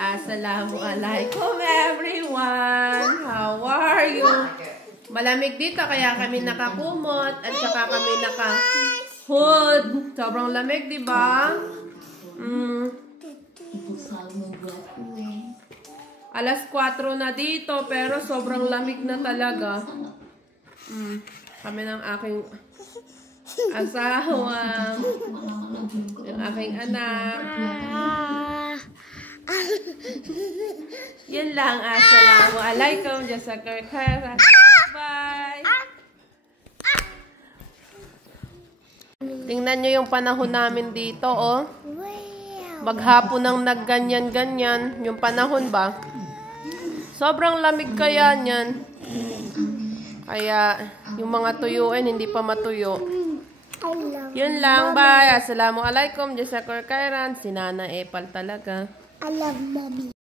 Assalamualaikum everyone! How are you? Malamig dito kaya kami nakakumot at saka kami naka-hood. Sobrang lamig, di ba? Alas 4 na dito pero sobrang lamig na talaga. Kami ng aking asawa, yung aking anak. Yan lang. Assalamualaikum. Jazakallah. Bye. Tingnan nyo yung panahon namin dito, oh. Maghapon ng nagganyan-ganyan. Yung panahon ba? Sobrang lamig kaya niyan. Kaya, yung mga tuyuin, hindi pa matuyo. Yun lang. Bye. Assalamualaikum. Jazakallah khairan. Si Nana Epal talaga. I love mommy.